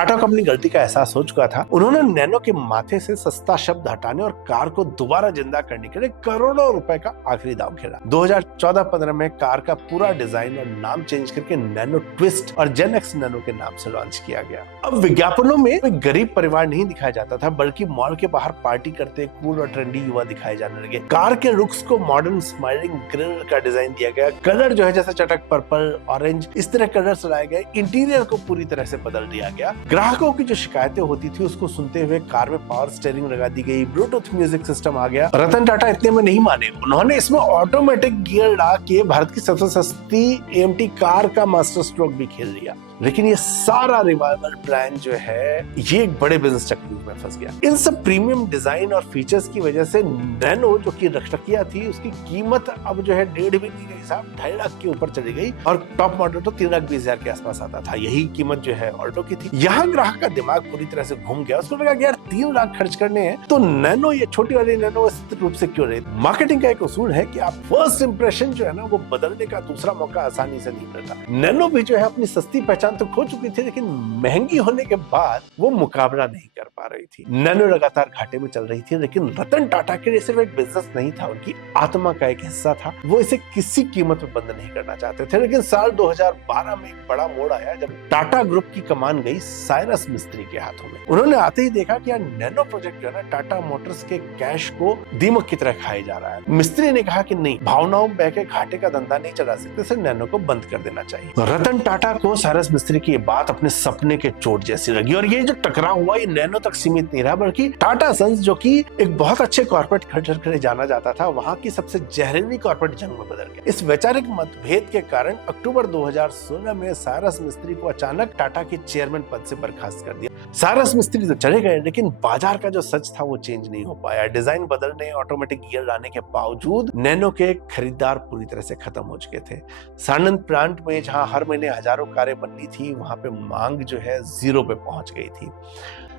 टाटा को अपनी गलती का एहसास हो चुका था। उन्होंने नैनो के माथे से सस्ता शब्द हटाने और कार को दोबारा जिंदा करने के लिए करोड़ों रुपए का आखिरी दांव खेला। 2014-15 में कार का पूरा डिजाइन और नाम चेंज करके नैनो ट्विस्ट और जेन एक्स नैनो के नाम से लॉन्च किया गया। अब विज्ञापनों में कोई गरीब परिवार नहीं दिखाया जाता था, बल्कि मॉल के बाहर पार्टी करते कूल और ट्रेंडी युवा दिखाए जाने लगे। कार के लुक्स को मॉडर्न स्माइलिंग ग्रिल का डिजाइन दिया गया। कलर जो है जैसे चटक पर्पल, ऑरेंज, इस तरह कलर लाए गए। इंटीरियर को पूरी तरह से बदल दिया गया। ग्राहकों की जो शिकायतें होती थी उसको सुनते हुए कार में पावर स्टीयरिंग लगा दी गई, ब्लूटूथ म्यूजिक सिस्टम आ गया। रतन टाटा इतने में नहीं माने, उन्होंने इसमें ऑटोमेटिक गियर ला के भारत की सबसे सस्ती एएमटी कार का मास्टर स्ट्रोक भी खेल लिया। लेकिन ये सारा रिवाइवल प्लान जो है ये एक बड़े बिजनेस चक्रव्यूह में फंस गया। इन सब प्रीमियम डिजाइन और फीचर्स की वजह से नैनो जो कि रखरखिया थी उसकी कीमत अब जो है 1.5 भी नहीं गई साहब, 2.5 लाख के ऊपर चली गई और टॉप मॉडल तो 3,20,000 के आसपास आता था। यही कीमत जो है ऑल्टो की थी। यहाँ ग्राहक का दिमाग पूरी तरह से घूम गया। उसको लगा कि यार 3 लाख खर्च करने हैं तो नैनो, ये छोटी वाली नैनो इस रूप से क्यों रही। मार्केटिंग का एक उसूल है कि आप फर्स्ट इंप्रेशन जो है ना वो बदलने का दूसरा मौका आसानी से नहीं मिलता। नैनो भी जो है अपनी सस्ती पहचान तो खो चुकी थी, लेकिन महंगी होने के बाद वो मुकाबला नहीं कर पा रही थी। नैनो लगातार घाटे में चल रही थी, लेकिन रतन टाटा के लिए सिर्फ एक बिजनेस नहीं था, उनकी आत्मा का एक हिस्सा था। वो इसे किसी कीमत में बंद नहीं करना चाहते थे। लेकिन साल 2012 में एक बड़ा मोड़ आया जब टाटा ग्रुप की कमान गई साइरस मिस्त्री के हाथों में। उन्होंने आते ही देखा कि यार नैनो प्रोजेक्ट जो है ना टाटा मोटर्स के कैश को दीमक की तरह खाए जा रहा है। मिस्त्री ने कहा कि नहीं, भावनाओं में बह के घाटे का धंधा नहीं चला सकते, सिर्फ नैनो को बंद कर देना चाहिए। रतन टाटा को साइरस मिस्त्री की बात अपने सपने के चोट जैसी लगी और ये जो टकराव हुआ ये नैनो तक सीमित नहीं रहा, बल्कि टाटा सन्स जो कि एक बहुत अच्छे कॉर्पोरेट कल्चर के लिए जाना जाता था, वहां की सबसे जहरीली कॉर्पोरेट जंग में बदल गया। इस वैचारिक मतभेद के कारण अक्टूबर 2016 में साइरस मिस्त्री को अचानक टाटा के चेयरमैन पद से बर्खास्त कर दिया। साइरस मिस्त्री तो चले गए, लेकिन बाजार का जो सच था वो चेंज नहीं हो पाया। डिजाइन बदलने, ऑटोमेटिक गियर लाने के बावजूद नैनो के खरीदार पूरी तरह से खत्म हो चुके थे। सानंद प्लांट में जहां हर महीने हजारों कारें बननी थी, वहां पे मांग जो है 0 पे पहुंच गई थी।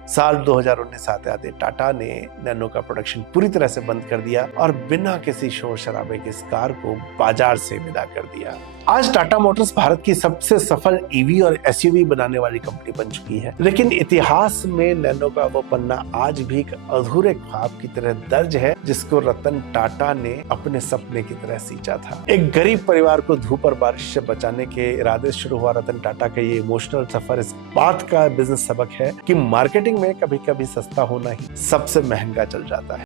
साल 2019 आते आते टाटा ने नैनो का प्रोडक्शन पूरी तरह से बंद कर दिया और बिना किसी शोर शराबे के इस कार को बाजार से विदा कर दिया। आज टाटा मोटर्स भारत की सबसे सफल ईवी और एसयूवी बनाने वाली कंपनी बन चुकी है, लेकिन इतिहास में नैनो का वो पन्ना आज भी एक अधूरे ख्वाब की तरह दर्ज है जिसको रतन टाटा ने अपने सपने की तरह सींचा था। एक गरीब परिवार को धूप और बारिश से बचाने के इरादे से शुरू हुआ रतन टाटा का ये इमोशनल सफर इस बात का बिजनेस सबक है कि मार्केटिंग में कभी कभी सस्ता होना ही सबसे महंगा चल जाता है।